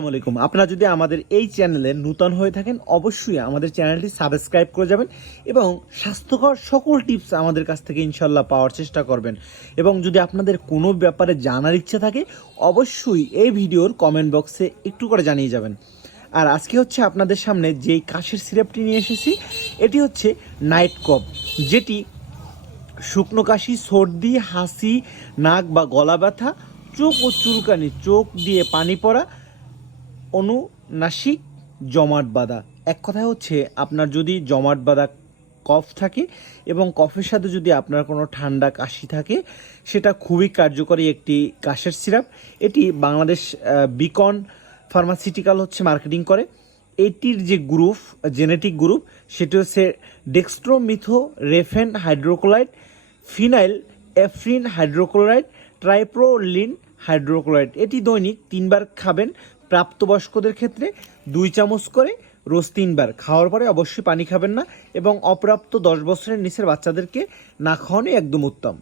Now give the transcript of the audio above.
আসসালামু আলাইকুম। আপনারা যদি আমাদের এই চ্যানেলে নূতন হয়ে থাকেন অবশ্যই আমাদের চ্যানেলটি সাবস্ক্রাইব করে যাবেন এবং স্বাস্থ্যকর সকল টিপস আমাদের কাছ থেকে ইনশাল্লাহ পাওয়ার চেষ্টা করবেন। এবং যদি আপনাদের কোনো ব্যাপারে জানার ইচ্ছে থাকে অবশ্যই এই ভিডিওর কমেন্ট বক্সে একটু করে জানিয়ে যাবেন। আর আজকে হচ্ছে আপনাদের সামনে যেই কাশির সিরাপটি নিয়ে এসেছি এটি হচ্ছে নাইট কফ, যেটি শুকনো কাশি, সর্দি, হাসি, নাক বা গলা ব্যথা, চোখ ও চুলকানি, চোখ দিয়ে পানি পড়া, অনুনাসিক জমাট বাঁধা। এক কথায় হচ্ছে আপনার যদি জমাট বাঁধা কফ থাকে এবং কফের সাথে যদি আপনার কোনো ঠান্ডা কাশি থাকে, সেটা খুবই কার্যকরী একটি কাশের সিরাপ। এটি বাংলাদেশ বিকন ফার্মাসিউটিক্যাল হচ্ছে মার্কেটিং করে। এটির যে গ্রুপ, জেনেটিক গ্রুপ, সেটি হচ্ছে ডেক্সট্রোমিথোরেফেন হাইড্রোক্লোরাইড, ফিনাইল এফ্রিন হাইড্রোক্লোরাইড, ট্রাইপ্রোলিন হাইড্রোক্লোরাইড। এটি দৈনিক 3 বার খাবেন। প্রাপ্তবয়স্কদের ক্ষেত্রে 2 চামচ করে রোজ 3 বার। খাওয়ার পরে অবশ্যই পানি খাবেন না এবং অপ্রাপ্ত 10 বছরের নিচের বাচ্চাদেরকে না খাওয়ানোই একদম উত্তম।